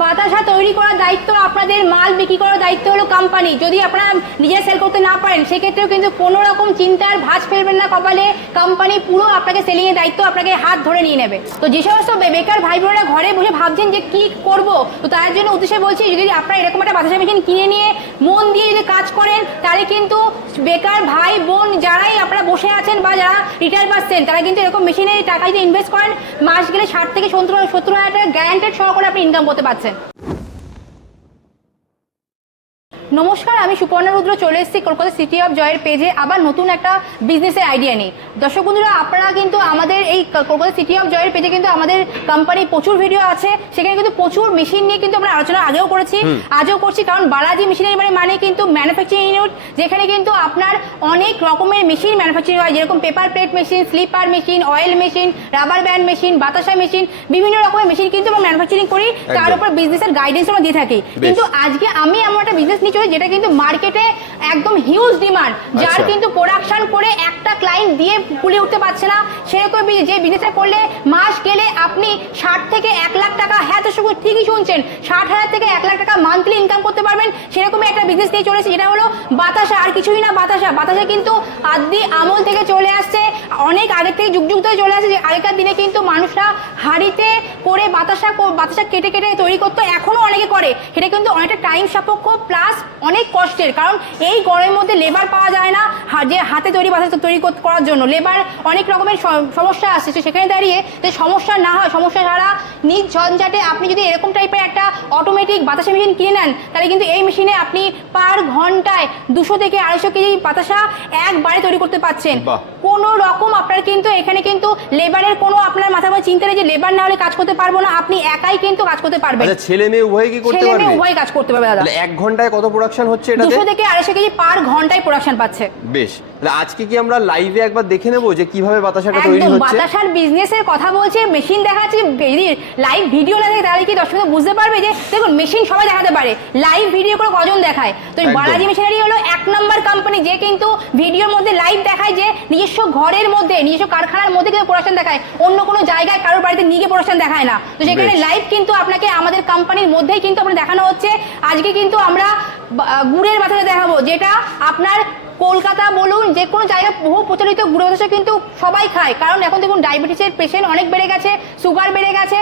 বাতাসা তৈরি করার দায়িত্ব আপনাদের, মাল বিক্রি করার দায়িত্ব হলো কোম্পানি যদি আপনারা নিজে সেল করতে না পারেন, সেক্ষেত্রেও কিন্তু কোনো রকম চিন্তার ভাঁজ ফেলবেন না কপালে। কোম্পানি পুরো আপনাকে সেলিং এর দায়িত্ব আপনাকে হাত ধরে নিয়ে নেবে। তো যে সমস্ত বেকার ভাই বোনেরা ঘরে বসে ভাবছেন যে কি করব, তো তার জন্য উদ্দেশ্যে বলছি, যদি আপনারা এরকম একটা বাতাসা মেশিন কিনে নিয়ে মন দিয়ে যদি কাজ করেন, তাহলে কিন্তু বেকার ভাই, বোন যারাই আপনারা বসে আছেন বা যারা রিটায়ার পাচ্ছেন, তারা কিন্তু এরকম মেশিনে টাকা যদি ইনভেস্ট করেন, মাস গেলে ষাট থেকে সত্তর সত্তর হাজার টাকা গ্যারান্টেড সহকারে আপনি ইনকাম করতে পারছেন। নমস্কার আমি সুপর্ণা রুদ্র চলে এসেছি কলকাতা সিটি অফ জয়ের পেজে আবার নতুন একটা বিজনেসের আইডিয়া নিই দর্শক বন্ধুরা আপনারা কিন্তু আমাদের এই কলকাতা সিটি অফ জয়ের পেজে কিন্তু আমাদের কোম্পানি প্রচুর ভিডিও আছে। সেখানে কিন্তু প্রচুর মেশিন নিয়ে কিন্তু আমরা আলোচনা আগেও করেছি। আজও করছি কারণ বালাজি মেশিনের মানে মানে কিন্তু ম্যানুফ্যাকচারিং ইউনিট যেখানে কিন্তু আপনার অনেক রকমের মেশিন ম্যানুফ্যাকচারিং হয়। যেরকম paper plate machine slipper machine oil machine rubber band machine বাতাসা মেশিন বিভিন্ন রকমের মেশিন কিন্তু আমরা ম্যানুফ্যাকচারিং করি। তার। উপর বিজনেসের গাইডেন্স আমরা দিয়ে থাকি। কিন্তু আজকে আমি এমন একটা বিজনেস নিয়ে চলেছি যেটা কিন্তু মার্কেটে একদম হিউজ ডিমান্ড যার আচ্ছা। কিন্তু প্রোডাকশন করে একটা ক্লায়েন্ট দিয়ে পুলে উঠতে পারছে না। সেরকম যে বিজনেসটা করলে মাস গেলে আপনি ষাট থেকে এক লাখ টাকা হ্যাঁ তো শুধু ঠিকই শুনছেন ষাট হাজার থেকে এক লাখ টাকা মান্থলি ইনকাম করতে পারবেন সেরকমই একটা বিজনেস নিয়ে চলেছে যেটা হলো বাতাসা আর কিছুই না বাতাসা। বাতাসা কিন্তু আদি আমল থেকে চলে আসছে অনেক আগে থেকে যুগ যুগ ধরে চলে আসছে যে আগেকার দিনে কিন্তু মানুষরা হাড়িতে করে বাতাসা বাতাসা কেটে কেটে তৈরি করতো এখনও অনেকে করে। সেটা কিন্তু অনেকটা টাইম সাপেক্ষ প্লাস অনেক কষ্টের, কারণ এই গড়ের মধ্যে লেবার পাওয়া যায় না যে হাতে তৈরি বাসা তৈরি করার জন্য লেবার অনেক রকমের সমস্যা আসছে সেখানে দাঁড়িয়ে যে সমস্যা না হয়, সমস্যা ছাড়া নিজ ঝঞ্ঝাটে আপনি যদি এরকম টাইপের একটা অটোমেটিক বাতাসা মেশিন কিনে নেন, তাহলে কিন্তু এই মেশিনে আপনি পার ঘন্টায় দুশো থেকে আড়াইশো কেজি বাতাসা একবারে তৈরি করতে পারছেন। কোনো রকম আপনার কিন্তু এখানে কিন্তু লেবারের কোনো আপনার মাথায় মধ্যে চিন্তা নেই যে লেবার না হলে কাজ করতে পারব না। আপনি একাই কিন্তু কাজ করতে পারবেন। আচ্ছা ছেলে মেয়ে উভয় কি করতে ছেলে পারবে? মেয়ে উভয় কাজ করতে পারবে দাদা। এক ঘন্টায় কত প্রোডাকশন হচ্ছে এটাতে? দুশো থেকে আড়াইশো কেজি পার ঘন্টায় প্রোডাকশন পাচ্ছে। বেশ তাহলে আজকে কি আমরা লাইভে একবার দেখে নেব যে কীভাবে বাতাসাটা তৈরি হচ্ছে? বাতাসার বিজনেসের কথা বলছে মেশিন দেখাচ্ছে যদি লাইভ ভিডিও না দেখে তাহলে কি দর্শক বুঝতে পারবে যে দেখুন মেশিন সবাই দেখাতে পারে। লাইভ ভিডিও করে কজন দেখায়? তো বালাজি মেশিনারি হলো এক নম্বর কোম্পানি যে কিন্তু ভিডিওর মধ্যে লাইভ দেখায় যে নিজস্ব ঘরের মধ্যে নিজস্ব কারখানার মধ্যে কিন্তু প্রোডাকশন দেখায়। অন্য কোনো জায়গায় কারোর বাড়িতে নিয়ে প্রোডাকশন দেখায় না। তো সেখানে লাইভ কিন্তু আপনাকে আমাদের কোম্পানির মধ্যেই কিন্তু আপনার দেখানো হচ্ছে। আজকে কিন্তু আমরা গুড়ের মাথায় দেখাবো যেটা আপনার কলকাতা বলুন, যে কোনো জায়গায় বহু প্রচলিত গুঁড়ো বাতাসা কিন্তু সবাই খায়। কারণ এখন দেখুন ডায়াবেটিসের পেশেন্ট অনেক বেড়ে গেছে সুগার বেড়ে গেছে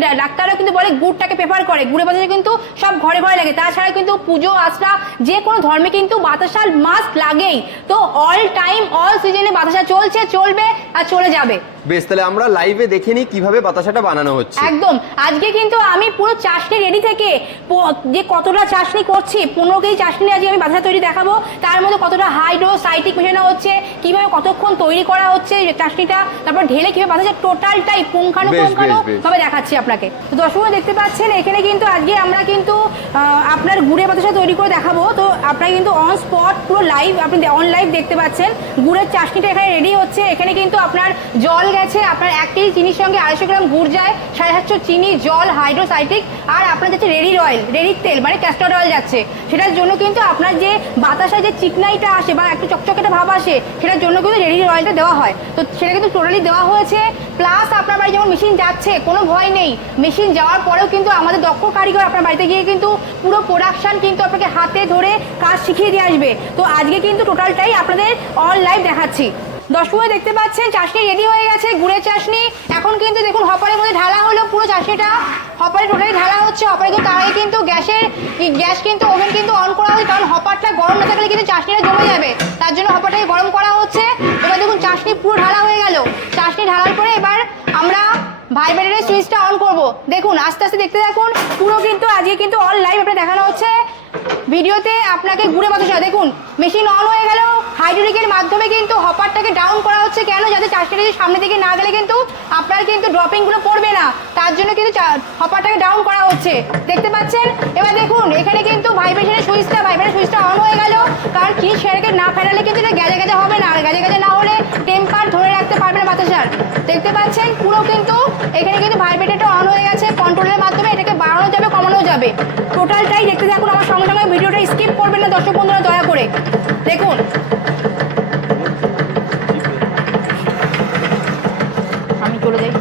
ডা- ডাক্তাররা কিন্তু বলে গুড়টাকে প্রেফার করে। গুড়ে বাতাসা কিন্তু সব ঘরে ঘরে লাগে। তাছাড়া কিন্তু পুজো, আশ্রা, যে কোনো ধর্মে কিন্তু বাতাসার মাস্ক লাগেই। তো অল টাইম অল সিজনে বাতাসা চলছে, চলবে আর চলে যাবে। বেশ তাহলে আমরা লাইভে দেখে নিই কীভাবে বাতাসাটা বানানো হচ্ছে। একদম। আজকে কিন্তু আমি পুরো চাশনি রেডি থেকে যে কতটা চাশনি করছি পনেরো কেজি চাশনি আজকে আমি বাতাসা তৈরি দেখাবো। তার মধ্যে কতটা হাইড্রো সাইটিক মেশানো হচ্ছে কীভাবে কতক্ষণ তৈরি করা হচ্ছে চাশনিটা তারপর ঢেলে কীভাবে বাতাসা টোটালটাই পুঙ্খানু বেশ, পুঙ্খানু বেশ, বেশ। ভাবে দেখাচ্ছি আপনাকে। তো দর্শক দেখতে পাচ্ছেন এখানে কিন্তু আজকে আমরা কিন্তু আপনার গুড়ে বাতাসা তৈরি করে দেখাবো। তো আপনারা কিন্তু অন স্পট পুরো লাইভ আপনি অন লাইভ দেখতে পাচ্ছেন গুড়ের চাশনিটা এখানে রেডি হচ্ছে। এখানে কিন্তু আপনার জল গেছে, আপনার এক কেজি চিনির সঙ্গে আড়াইশো গ্রাম গুড় যায়, সাড়ে সাতশো চিনি, জল হাইড্রোসাইটিক আর আপনার যাচ্ছে রেডি অয়েল রেডির তেল মানে ক্যাস্টর অয়েল যাচ্ছে। সেটার জন্য কিন্তু আপনার যে বাতাসা যে চিকনাইটা আসে বা একটু চকচকেটা ভাব আসে, সেটার জন্য কিন্তু রেডি অয়েলটা দেওয়া হয়। তো সেটা কিন্তু টোটালি দেওয়া হয়েছে। প্লাস আপনার বাড়ি যেমন মেশিন যাচ্ছে, কোনো ভয় নেই। মেশিন যাওয়ার পরেও কিন্তু আমাদের দক্ষ কারিগর আপনার বাড়িতে গিয়ে কিন্তু পুরো প্রোডাকশন কিন্তু আপনাকে হাতে ধরে কাজ শিখিয়ে দিয়ে আসবে। তো আজকে কিন্তু টোটালটাই আপনাদের অন লাইভ দেখাচ্ছি। দর্শক দেখতে পাচ্ছেন চাশনি রেডি হয়ে গেছে, গুড়ের চাষনি। এখন কিন্তু দেখুন, হপারের মধ্যে ঢালা হলো পুরো চাশনিটা হপারে টোটালি ঢালা হচ্ছে হপারে কিন্তু আগে কিন্তু গ্যাসের গ্যাস কিন্তু ওভেন কিন্তু অন করা হচ্ছে কারণ হপারটা গরম না থাকলে কিন্তু চাশনিটা জমে যাবে। তার জন্য হপারটাকে গরম করা হচ্ছে। এবার দেখুন চাশনি পুরো ঢালা হয়ে গেল। চাশনি ঢালার পরে এবার আমরা ভাইব্রেটারের সুইচটা অন করব। দেখুন, আস্তে আস্তে দেখতে দেখুন পুরো কিন্তু আজকে কিন্তু অন লাইভ আপনার দেখানো হচ্ছে। ভিডিওতে আপনাকে ঘুরে বাতাসা দেখুন মেশিন অন হয়ে গেল হাইড্রোলিকের মাধ্যমে কিন্তু হপারটাকে ডাউন করা হচ্ছে কেন? যাতে চাষটা যদি সামনে দিকে না গেলে কিন্তু আপনার কিন্তু ড্রপিংগুলো পড়বে না। তার জন্য কিন্তু হপারটাকে ডাউন করা হচ্ছে। দেখতে পাচ্ছেন? এবার দেখুন, এখানে কিন্তু ভাইব্রেশনের সুইচটা ভাইব্রেশন সুইচটা অন হয়ে গেল। কারণ কি? সেটাকে না ফেরালে কিন্তু এটা গ্যাজে গ্যাজে হবে না। আর গ্যাজে গ্যাজে না হলে টেম্পার ধরে রাখতে পারবে না বাতাসার। দেখতে পাচ্ছেন? পুরো কিন্তু এখানে কিন্তু ভাইব্রেটারটা অন হয়ে গেছে। কন্ট্রোলের মাধ্যমে এটাকে বাড়ানো যাবে, কমানো যাবে। টোটালটাই দেখতে থাকুন আমার সঙ্গে। ঘটনাময় ভিডিওটা স্কিপ করবেন না, দর্শক বন্ধুরা, দয়া করে। দেখুন। আমি চলে যাই।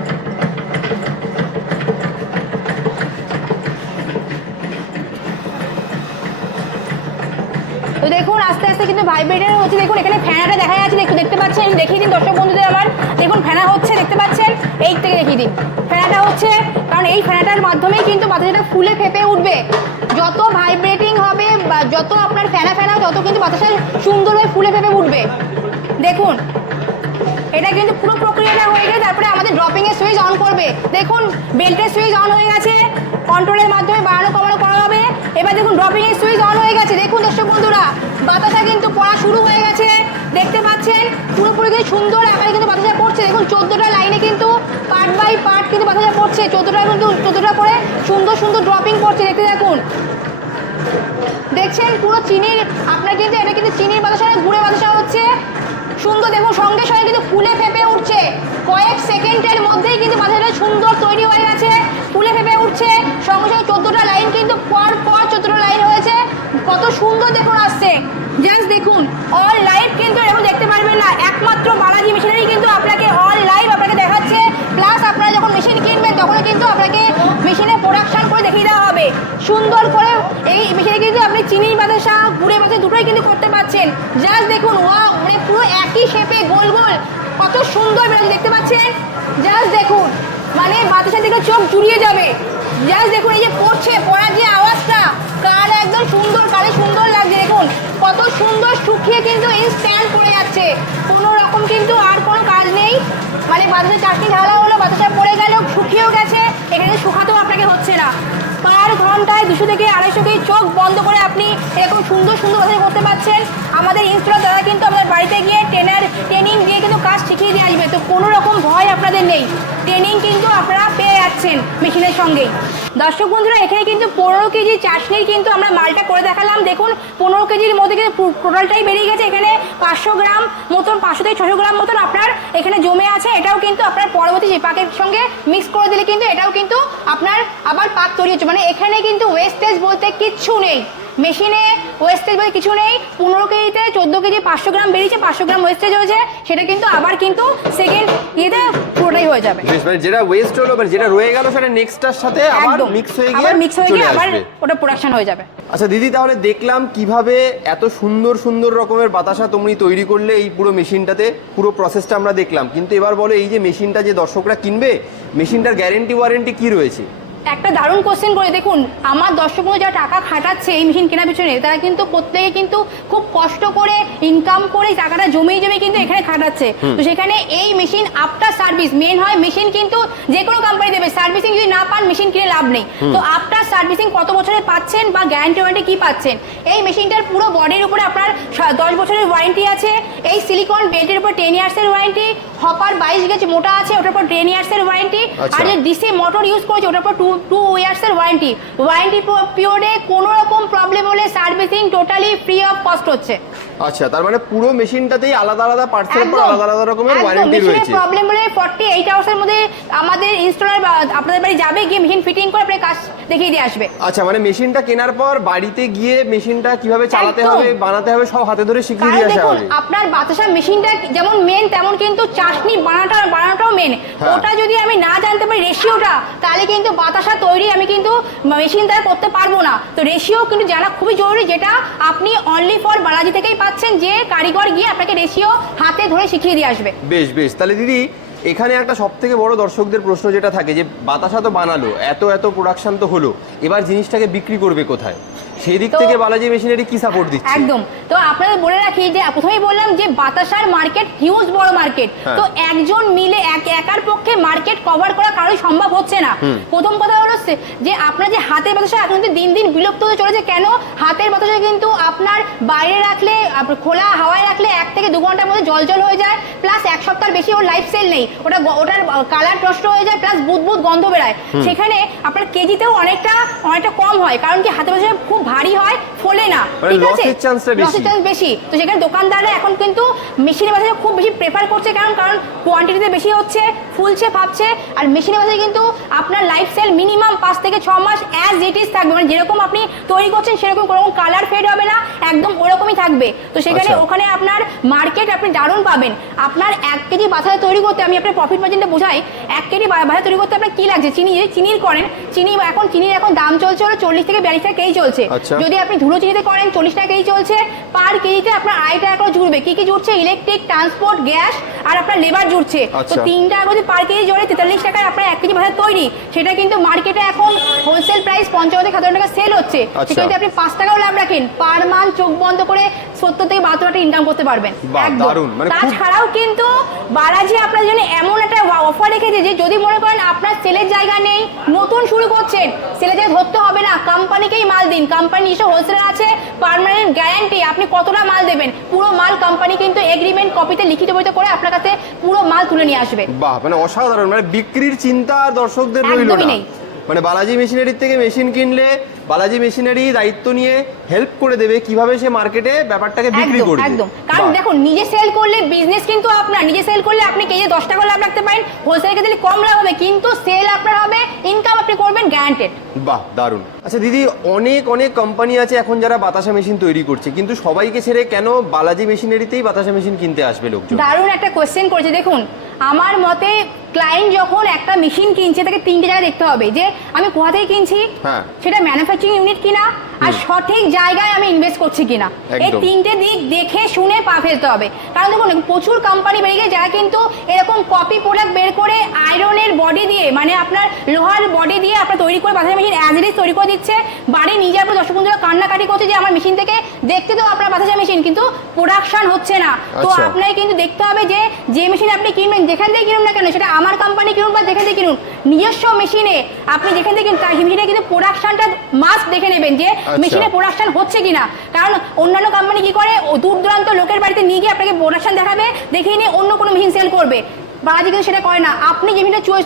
তো দেখুন, আস্তে আস্তে কিন্তু ভাইব্রেটার হচ্ছে, দেখুন, এখানে ফ্যানাটা দেখা যাচ্ছে একটু দেখতে পাচ্ছেন? দেখিয়ে দিন, দর্শক বন্ধুদের আবার। দেখুন ফ্যানা হচ্ছে, দেখতে পাচ্ছেন? এই থেকে দেখিয়ে দিন। ফ্যানাটা হচ্ছে, কারণ এই ফ্যানাটার মাধ্যমেই কিন্তু মাথাটা ফুলে ফেপে উঠবে। যত ভাইব্রেটিং হবে বা যত আপনার ফ্যানা ফ্যানা তত কিন্তু বাতাসটা সুন্দরভাবে ফুলে ফেপে উঠবে। দেখুন, এটা কিন্তু পুরো প্রক্রিয়াটা হয়ে গেছে তারপরে আমাদের ড্রপিং এর সুইচ অন করবে। দেখুন বেল্টের সুইচ অন হয়ে গেছে কন্ট্রোলের মাধ্যমে বাড়ানো কমানো করা হবে। এবার দেখুন ড্রপিং এর সুইচ অন হয়ে গেছে। দেখুন, দর্শক বন্ধুরা বাতাসা কিন্তু পড়া শুরু হয়ে গেছে। দেখতে পাচ্ছেন, পুরোপুরি সুন্দর আকারে কিন্তু বাতাসা পড়ছে। দেখুন, চোদ্দোটা লাইনে কিন্তু পার্ট কিন্তু বাতাসা পড়ছে। চোদ্দোটা কিন্তু চোদ্দোটা করে সুন্দর সুন্দর ড্রপিং পড়ছে, দেখতে দেখুন দেখছেন পুরো চিনির, আপনার কিন্তু এটা কিন্তু চিনির বাতাসা গুড়ে বাতাসা হচ্ছে। সুন্দর দেখুন, সঙ্গে সঙ্গে কিন্তু ফুলে ফেপে উঠছে। কয়েক সেকেন্ডের মধ্যেই কিন্তু বাতাসাটা সুন্দর তৈরি হয়ে গেছে। ফুলে ফেপে উঠছে। সঙ্গে সঙ্গে চোদ্দোটা লাইন কিন্তু পর পর চোদ্দোটা লাইন হয়েছে কত সুন্দর দেখুন আসছে জাস্ট দেখুন অল লাইভ কিন্তু এরকম দেখতে পারবেন না একমাত্র বালাজি মেশিনারি কিন্তু আপনাকে অল লাইভ আপনাকে দেখাচ্ছে প্লাস আপনারা যখন মেশিন কিনবেন তখন কিন্তু আপনাকে মেশিনে প্রোডাকশন করে দেখিয়ে দেওয়া হবে সুন্দর করে এই মেশিনে কিন্তু আপনি চিনি বাতাসা গুড়ের বাতাসা দুটোই কিন্তু করতে পারছেন। জাস্ট দেখুন ওয়া মানে পুরো একই শেপে গোল গোল কত সুন্দর বেরোচ্ছে দেখতে পাচ্ছেন। জাস্ট দেখুন মানে বাতাসা দিকে চোখ জুড়িয়ে যাবে। জাস্ট দেখুন, এই যে পড়ছে, পড়ার যে আওয়াজটা, কার একদম সুন্দর কালে সুন্দর লাগছে। দেখুন, কত সুন্দর শুকিয়ে কিন্তু এই স্ট্যান্ড পড়ে যাচ্ছে। কোনো রকম কিন্তু আর কোনো কাজ নেই। মানে বাতাসা চাকরি ঢালা হলো দুশো থেকে আড়াইশো কেজি চোখ বন্ধ করে আপনি এরকম সুন্দর সুন্দর কথা করতে পারছেন। আমাদের ইনস্টলার দ্বারা কিন্তু আমাদের বাড়িতে গিয়ে ট্রেনার ট্রেনিং দিয়ে কিন্তু কাজ শিখিয়ে দিয়ে আসবে। তো কোনো রকম ভয় আপনাদের নেই। ট্রেনিং কিন্তু আপনারা পেয়ে যাচ্ছেন মেশিনের সঙ্গেই। দর্শক বন্ধুরা, এখানে কিন্তু পনেরো কেজি চাশনির কিন্তু আমরা মালটা করে দেখালাম। দেখুন, পনেরো কেজির মধ্যে কিন্তু টোটালটাই বেরিয়ে গেছে। এখানে পাঁচশো গ্রাম মতন, পাঁচশো থেকে ছশো গ্রাম মতন আপনার এখানে জমে আছে। এটাও কিন্তু আপনার পরবর্তী যে পাকের সঙ্গে মিক্স করে দিলে কিন্তু এটাও কিন্তু আপনার আবার পাক তৈরি হচ্ছে। মানে এখানে কিন্তু ওয়েস্টেজ বলতে কিচ্ছু নেই। মেশিনে ওয়েস্টেজ বলতে কিছু নেই পনেরো কেজিতে চোদ্দ কেজি পাঁচশো গ্রাম বেরিয়েছে পাঁচশো গ্রাম ওয়েস্টেজ হয়েছে সেটা কিন্তু আবার কিন্তু সেকেন্ড ইয়েতে পুরোটাই হয়ে যাবে। মানে যেটা ওয়েস্ট হলো মানে যেটা রয়ে গেল সেটা নেক্সটটার সাথে আবার মিক্স হয়ে গিয়ে আবার মিক্স হয়ে গিয়ে আবার ওটা প্রোডাকশন হয়ে যাবে। আচ্ছা দিদি তাহলে দেখলাম কীভাবে এত সুন্দর সুন্দর রকমের বাতাসা তুমি তৈরি করলে এই পুরো মেশিনটাতে পুরো প্রসেসটা আমরা দেখলাম। কিন্তু এবার বলো এই যে মেশিনটা যে দর্শকরা কিনবে মেশিনটার গ্যারেন্টি ওয়ারেন্টি কি রয়েছে? একটা দারুণ কোশ্চেন করে দেখুন আমার দর্শক বন্ধু যারা টাকা খাটাচ্ছে এই মেশিন কেনার পিছনে তারা কিন্তু প্রত্যেকে কিন্তু খুব কষ্ট করে ইনকাম করে টাকাটা জমিয়ে জমিয়ে কিন্তু এখানে খাটাচ্ছে। তো সেখানে এই মেশিন আফটার সার্ভিস মেন হয় মেশিন কিন্তু যে কোনো কোম্পানি দেবে। সার্ভিসিং যদি না পান মেশিন কিনে লাভ নেই। তো আফটার সার্ভিসিং কত বছরে পাচ্ছেন বা গ্যারান্টি ওয়ারেন্টি কি পাচ্ছেন? এই মেশিনটার পুরো বডির উপরে আপনার দশ বছরের ওয়ারেন্টি আছে। এই সিলিকন বেল্টের উপর টেন ইয়ার্সের ওয়ারেন্টি হপার বাইশ গেজ মোটা আছে ওটার পর টেন ইয়ার্সের ওয়ারেন্টি আচ্ছা। আর যে ডিসি মোটর ইউজ করেছে ওটার পর টু টু ইয়ার্সের ওয়ারেন্টি ওয়ারেন্টি পিরিয়ডে কোনো রকম প্রবলেম হলে servicing totally free of cost হচ্ছে। আচ্ছা তার মানে পুরো মেশিনটাতেই আলাদা আলাদা পার্টসের উপর আলাদা আলাদা রকমের ওয়ারেন্টি রয়েছে। প্রবলেম হলে ফর্টি এইট আওয়ার্সের মধ্যে আমাদের ইনস্টলার আপনাদের বাড়ি যাবে গিয়ে মেশিন ফিটিং করে আপনার কাজ দেখিয়ে দিয়ে আসবে। আচ্ছা মানে মেশিনটা কেনার পর বাড়িতে গিয়ে মেশিনটা কীভাবে চালাতে হবে বানাতে হবে সব হাতে ধরে শিখিয়ে দিয়ে আসা হবে। আপনার বাতাসা মেশিনটা যেমন মেন তেমন কিন্তু চাশনি বানাটা বানানোটাও মেন হ্যাঁ। ওটা যদি আমি না জানতে পারি রেশিওটা তাহলে কিন্তু বাতাসা তৈরি আমি কিন্তু মেশিন দ্বারা করতে পারব না। তো রেশিও কিন্তু জানা খুবই জরুরি যেটা আপনি অনলি ফর বালাজি থেকেই পাচ্ছেন যে কারিগর গিয়ে আপনাকে রেশিও হাতে ধরে শিখিয়ে দিয়ে আসবে। বেশ বেশ। তাহলে দিদি এখানে একটা সব থেকে বড় দর্শকদের প্রশ্ন যেটা থাকে যে বাতাসা তো বানালো এত এত প্রোডাকশন তো হলো এবার জিনিসটাকে বিক্রি করবে কোথায়? সেই দিক থেকে বালাজি মেশিনারি কি সাপোর্ট দিচ্ছে? একদম। তো আপনাদের বলে রাখি যে প্রথমেই বললাম যে বাতাসার মার্কেট হিউজ বড় মার্কেট হ্যাঁ। তো একজন মিলে এক একার পক্ষে মার্কেট কভার করা কারোই সম্ভব হচ্ছে না। প্রথম কথা হলো যে আপনার যে হাতের বাতাসা এখন কিন্তু দিন দিন বিলুপ্ত হতে চলেছে কেন? হাতের বাতাসা কিন্তু আপনার বাইরে রাখলে খোলা হাওয়ায় রাখলে এক থেকে দু ঘণ্টার মধ্যে জল জল হয়ে যায় প্লাস এক সপ্তাহ বেশি ওর লাইফ সেল নেই। ওটা ওটার কালার নষ্ট হয়ে যায় প্লাস বুদবুদ গন্ধ বেরায়। সেখানে আপনার কেজিতেও অনেকটা অনেকটা কম হয় কারণ কি হাতের বাতাসা খুব ভারী হয় ফোলে না। মানে ঠিক আছে? টা বেশি। তো সেখানে দোকানদাররা এখন কিন্তু মেশিনের বাজারে খুব বেশি প্রেফার করছে। কারণ কারণ কোয়ান্টিটিতে বেশি হচ্ছে ফুলছে ভাবছে। আর মেশিনের বাজারে কিন্তু আপনার লাইফ সেল মিনিমাম পাঁচ থেকে ছ মাস অ্যাজ ইট ইজ থাকবে। মানে যেরকম আপনি তৈরি করছেন সেরকম কোনো কালার ফেড হবে না। একদম ওরকমই থাকবে। তো সেখানে আচ্ছা। ওখানে আপনার মার্কেট আপনি দারুণ পাবেন। আপনার এক কেজি বাছাই তৈরি করতে আমি আপনার প্রফিট মার্জিনটা বোঝাই। এক কেজি বাছাই তৈরি করতে আপনার কি লাগছে? চিনি যদি চিনির করেন চিনি এখন চিনির এখন দাম চলছে হলো চল্লিশ থেকে বিয়াল্লিশ টাকা কেজি চলছে। আচ্ছা। যদি আপনি ধুলো চিনিতে করেন চল্লিশ টাকা কেজি চলছে। পার কেজিতে আপনার আড়াই টাকা করে জুড়বে। কি কি জুড়ছে? ইলেকট্রিক ট্রান্সপোর্ট গ্যাস আর আপনার লেবার জুড়ছে। তো আচ্ছা। তিন টাকা করে পার কেজি জোরে তেতাল্লিশ টাকায় আপনার এক কেজি ভাজা তৈরি। সেটা কিন্তু মার্কেটে এখন হোলসেল প্রাইস পঞ্চান্ন থেকে সাতান্ন টাকা সেল হচ্ছে। আচ্ছা। সেটা যদি আপনি পাঁচ টাকাও লাভ রাখেন পার মান চোখ বন্ধ করে সত্তর থেকে বাহাত্তর টাকা ইনকাম করতে পারবেন। মানে খুব- তাছাড়াও কিন্তু বালাজি আপনার জন্য এমন একটা অফার রেখেছে যে যদি মনে করেন আপনার সেলের জায়গা নেই নতুন শুরু করছেন সেলের জায়গা ধরতে হবে না। কোম্পানিকেই মাল দিন। কোম্পানি নিজস্ব হোলসেলার আছে পার্মানেন্ট গ্যারান্টি আপনি কতটা মাল দেবেন? পুরো মাল কোম্পানি কিন্তু এগ্রিমেন্ট কপিতে লিখিত বইতে করে আপনার কাছে পুরো মাল তুলে নিয়ে আসবে। বাহ মানে অসাধারণ। মানে বিক্রির চিন্তা আর দর্শকদের রইল না। মানে বালাজি মেশিনারি থেকে মেশিন কিনলে বালাজি মেশিনারি দায়িত্ব নিয়ে হেল্প করে দেবে কীভাবে সে মার্কেটে ব্যাপারটাকে বিক্রি করবে। একদম। কারণ। দেখুন নিজে সেল করলে বিজনেস কিন্তু আপনার নিজে সেল করলে আপনি কেজি দশ টাকা লাভ রাখতে পারেন হোলসেল ক্ষেত্রে কম লাভ হবে কিন্তু সেল আপনার হবে ইনকাম আপনি করবেন গ্যারান্টেড বাহ দারুণ আচ্ছা দিদি অনেক অনেক কোম্পানি আছে এখন যারা বাতাসা মেশিন তৈরি করছে কিন্তু সবাইকে ছেড়ে কেন বালাজি মেশিনারিতেই বাতাসা মেশিন কিনতে আসবে লোকজন দারুণ একটা কোয়েশ্চেন করেছে দেখুন আমার মতে ক্লায়েন্ট যখন একটা মেশিন কিনছে তাকে তিনটে জায়গায় দেখতে হবে যে আমি কোথা থেকে কিনছি হ্যাঁ। সেটা ম্যানুফ্যাকচারিং ইউনিট কিনা আর সঠিক জায়গায় আমি ইনভেস্ট করছি কিনা? এই তিনটে দিক দেখে শুনে পা ফেলতে হবে। কারণ দেখুন প্রচুর কোম্পানি বেরিয়ে গেছে যারা কিন্তু এরকম কপি প্রোডাক্ট বের করে আয়রনের বডি দিয়ে মানে আপনার লোহার বডি দিয়ে আপনার তৈরি করে বাতাসা মেশিন অ্যাজ ইট ইজ তৈরি করে দিচ্ছে। বাড়ি নিজে আপনার দর্শক বন্ধুরা কান্নাকাটি করছে যে আমার মেশিন থেকে দেখতে তো আপনার বাতাসা মেশিন কিন্তু প্রোডাকশন হচ্ছে না। তো আচ্ছা। আপনাকে কিন্তু দেখতে হবে যে যে মেশিন আপনি কিনবেন যেখান থেকে কিনুন না কেন সেটা আমার কোম্পানি কিনুন বা যেখান থেকে কিনুন নিজস্ব মেশিনে আপনি যেখান থেকে মেশিনে কিন্তু প্রোডাকশনটা মাস্ট দেখে নেবেন যে। মেশিনে প্রোডাকশন হচ্ছে কিনা? কারণ অন্যান্য কোম্পানি কি করে? দূর দূরান্ত লোকের বাড়িতে নিয়ে গিয়ে আপনাকে প্রোডাকশন দেখাবে, দেখিয়ে নিয়ে অন্য কোনো মেশিন সেল করবে। বালাজি কিন্তু সেটা করে না। আপনি যে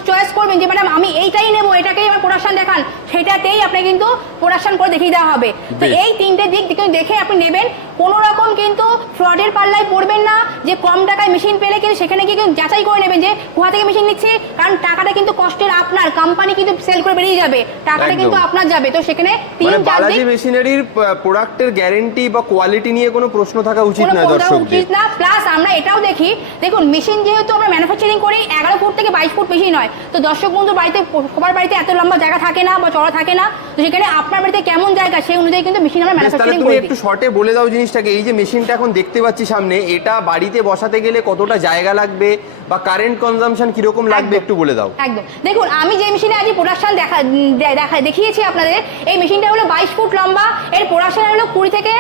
চয়েস করবেন যে ম্যাডাম আমি এইটাই নেব এটাকেই আমার প্রোডাকশন দেখান সেটাতেই আপনি কিন্তু প্রোডাকশন করে দেখিয়ে দেওয়া হবে। তো এই তিনটে দিক কিন্তু দেখে আপনি নেবেন। কোনো রকম কিন্তু ফ্রডের পাল্লায় পড়বেন না যে কম টাকায় মেশিন পেলে কিন্তু সেখানে গিয়ে কিন্তু যাচাই করে নেবেন যে কোথা থেকে মেশিন নিচ্ছে কারণ টাকাটা কিন্তু কষ্টের আপনার কোম্পানি কিন্তু সেল করে বেরিয়ে যাবে টাকাটা কিন্তু আপনার যাবে। তো সেখানে তিন মানে চার দিক মেশিনারির প্রোডাক্টের গ্যারেন্টি বা কোয়ালিটি নিয়ে কোনো প্রশ্ন থাকা উচিত কথা দর্শকদের। উচিত না। প্লাস আমরা এটাও দেখি দেখুন মেশিন যেহেতু আমরা ম্যানুফ্যাকচারিং করি এগারো ফুট থেকে বাইশ ফুট বেশি নয়। তো দর্শক বন্ধুর বাড়িতে সবার বাড়িতে এত লম্বা জায়গা থাকে না বা চড়া থাকে না তো সেখানে আপনার বাড়িতে কেমন জায়গা সেই অনুযায়ী কিন্তু মেশিন আমরা ম্যানুফ্যাকচারিং করি একটু শর্টে বলে দাও জিনিসটাকে। এই যে মেশিনটা এখন দেখতে পাচ্ছি সামনে এটা বাড়িতে বসাতে গেলে কতটা জায়গা লাগবে? বা কারেন্ট কনজাম্পশন কীরকম লাগবে একটু বলে দাও। একদম। দেখুন আমি যে মেশিনে আজ প্রোডাকশন দেখা দেখা দেখিয়েছি আপনাদের এই মেশিনটা হলো বাইশ ফুট লম্বা এর প্রোডাকশন হলো কুড়ি থেকে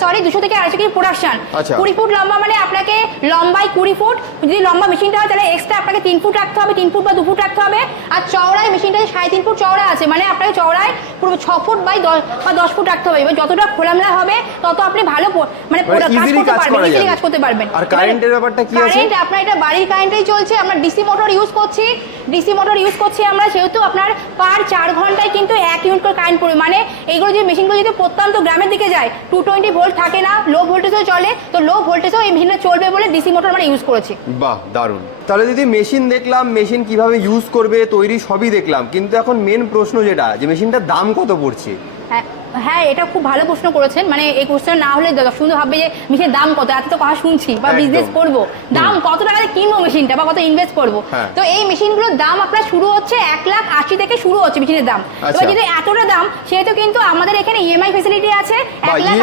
সরি দুশো থেকে আড়াইশো কেজি প্রোডাকশন আচ্ছা। কুড়ি ফুট লম্বা মানে আপনাকে লম্বায় কুড়ি ফুট যদি লম্বা মেশিনটা হয় তাহলে এক্সট্রা আপনাকে তিন ফুট রাখতে হবে তিন ফুট বা দু ফুট রাখতে হবে আর চওড়ায় মেশিনটা সাড়ে তিন ফুট চওড়া আছে মানে আপনাকে চওড়ায় পুরো ছ ফুট বাই দশ বা দশ ফুট রাখতে হবে এবার যতটা খোলামেলা হবে তত আপনি ভালো মানে মানে কাজ করতে পারবেন কাজ করতে পারবেন। আর কারেন্টের ব্যাপারটা কি আছে? কারেন্ট আপনার এটা বাড়ির কারেন্টেই চলছে, আমরা ডিসি মোটর ইউজ করছি। ডিসি মোটর ইউজ করছি আমরা সেহেতু আপনার পার চার ঘন্টায় কিন্তু এক ইউনিট করে কারেন্ট পড়বে। মানে এইগুলো যে মেশিনগুলো যদি প্রত্যন্ত গ্রামের দিকে যায় টু টোয়েন্টি ভোল্ট থাকে না লো ভোল্টেজও চলে, তো লো ভোল্টেজও এই মেশিনটা চলবে বলে ডিসি মোটর আমরা ইউজ করেছি। বাহ, দারুণ। তাহলে দিদি মেশিন দেখলাম মেশিন কীভাবে ইউজ করবে, তৈরি সবই দেখলাম, কিন্তু এখন মেন প্রশ্ন যেটা, যে মেশিনটার দাম কত পড়ছে? হ্যাঁ হ্যাঁ এটা খুব ভালো প্রশ্ন করেছেন। মানে এই কোশ্চেন না হলে বন্ধু ভাববে যে মেশিনের দাম কত? এত তো কথা শুনছি বা বিজনেস করব। দাম কত টাকা দিয়ে কিনবো মেশিনটা বা কত ইনভেস্ট করব? হ্যাঁ। তো এই মেশিনগুলোর দাম আপনার শুরু হচ্ছে এক লাখ আশি থেকে শুরু হচ্ছে মেশিনের দাম। আচ্ছা। এবার যদি এতটা দাম সেহেতু কিন্তু আমাদের এখানে ইএমআই ফেসিলিটি আছে। এক লাখ তো-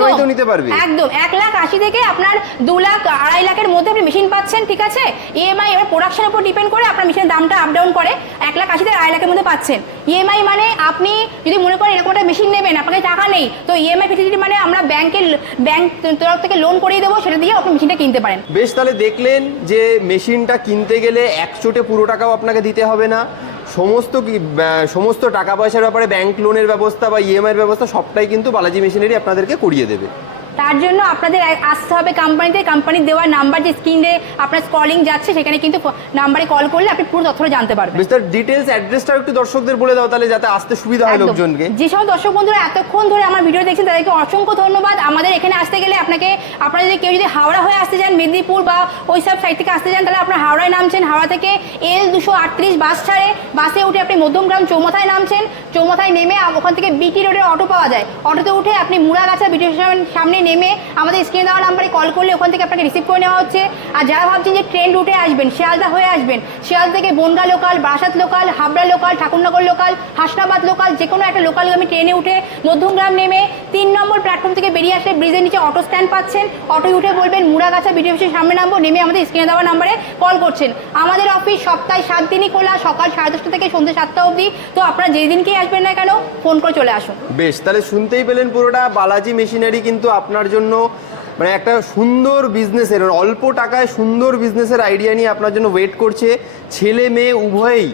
তো একদম, একদম। এক লাখ আশি থেকে আপনার দু লাখ আড়াই লাখের মধ্যে আপনি মেশিন পাচ্ছেন ঠিক আছে? ইএমআই এবার প্রোডাকশনের উপর ডিপেন্ড করে আপনার মেশিনের দামটা আপ ডাউন করে এক লাখ আশি থেকে আড়াই লাখের মধ্যে পাচ্ছেন। ইএমআই মানে আপনি যদি মনে করেন এরকম একটা মেশিন নেবেন আপনাকে টাকা নেই, তো ইএমআই ফেসিলিটি মানে আমরা ব্যাংকের ব্যাংক তরফ থেকে লোন করিয়ে দেবো, সেটা দিয়ে আপনি মেশিনটা কিনতে পারেন। বেশ, তাহলে দেখলেন যে মেশিনটা কিনতে গেলে একচোটে পুরো টাকাও আপনাকে দিতে হবে না। সমস্ত কি সমস্ত টাকা পয়সার ব্যাপারে ব্যাংক লোনের ব্যবস্থা বা ইএমআই ব্যবস্থা সবটাই কিন্তু বালাজি মেশিনারি আপনাদেরকে করিয়ে দেবে। তার জন্য আপনাদের আসতে হবে কোম্পানিতে কোম্পানি দেওয়া নাম্বার যে স্ক্রিনে আপনার কলিং যাচ্ছে সেখানে কিন্তু নাম্বারে কল করলে আপনি পুরো তথ্য জানতে পারবেন। বেশ তার ডিটেলস অ্যাড্রেসটাও একটু দর্শকদের বলে দাও তাহলে যাতে আসতে সুবিধা হয়। লোকজনকে। যে সব দর্শক বন্ধুরা এতক্ষণ ধরে আমার ভিডিও দেখছেন তাদেরকে অসংখ্য ধন্যবাদ। আমাদের এখানে আসতে গেলে আপনাকে আপনারা যদি কেউ যদি হাওড়া হয়ে আসতে চান মেদিনীপুর বা ওই সব সাইড থেকে আসতে যান তাহলে আপনার হাওড়ায় নামছেন। হাওড়া থেকে এল দুশো আটত্রিশ বাস ছাড়ে। বাসে উঠে আপনি মধ্যমগ্রাম চৌমাথায় নামছেন। চৌমাথায় নেমে ওখান থেকে বিটি রোডের অটো পাওয়া যায়। অটোতে উঠে আপনি মুড়াগাছা বিটি স্টেশনের সামনে নেমে আমাদের স্ক্রিনে দেওয়া নাম্বারে কল করলে ওখান থেকে আপনাকে রিসিভ করে নেওয়া হচ্ছে। আর যারা ভাবছেন যে ট্রেন রুটে আসবেন, শিয়ালদা হয়ে আসবেন শিয়ালদা থেকে Bongaon local Barasat local Habra local Thakurnagar local Hasnabad local যে কোনো একটা লোকালগামী ট্রেনে উঠে মধ্যমগ্রাম নেমে তিন নম্বর প্ল্যাটফর্ম থেকে বেরিয়ে আসলে ব্রিজের নিচে অটো স্ট্যান্ড পাচ্ছেন। অটোয় উঠে বলবেন, মুড়াগাছা বিডিও অফিসের সামনে নামবো, নেমে আমাদের স্ক্রিনে দেওয়া নাম্বারে কল করছেন। আমাদের অফিস সপ্তাহে সাত দিনই খোলা, সকাল সাড়ে দশটা থেকে সন্ধ্যে সাতটা অবধি। তো আপনারা যেই দিনকেই আসবেন না কেন ফোন করে চলে আসুন। বেশ, তাহলে শুনতেই পেলেন পুরোটা। বালাজি মেশিনারি কিন্তু আপনার জন্য মানে একটা সুন্দর বিজনেসের অল্প টাকায় সুন্দর বিজনেসের আইডিয়া নিয়ে আপনার জন্য ওয়েট করছে ছেলে মেয়ে উভয়েই।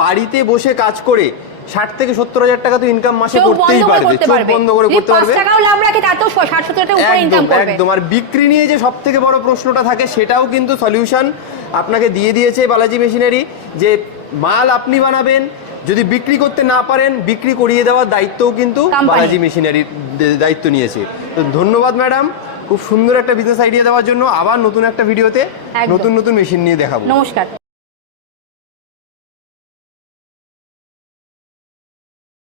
বাড়িতে বসে কাজ করে ষাট থেকে সত্তর হাজার টাকা তো ইনকাম মাসে করতেই পারবে চোখ বন্ধ করে করতে পারবে। একদম আর বিক্রি নিয়ে যে সব থেকে বড় প্রশ্নটা থাকে সেটাও কিন্তু সলিউশন আপনাকে দিয়ে দিয়েছে বালাজি মেশিনারি যে মাল আপনি বানাবেন যদি বিক্রি করতে না পারেন বিক্রি করিয়ে দেওয়ার দায়িত্বও কিন্তু বালাজি মেশিনারির দায়িত্ব নিয়েছে। তো ধন্যবাদ ম্যাডাম। খুব সুন্দর একটা বিজনেস আইডিয়া দেওয়ার জন্য আবার নতুন একটা ভিডিওতে নতুন নতুন মেশিন নিয়ে দেখাবো। নমস্কার।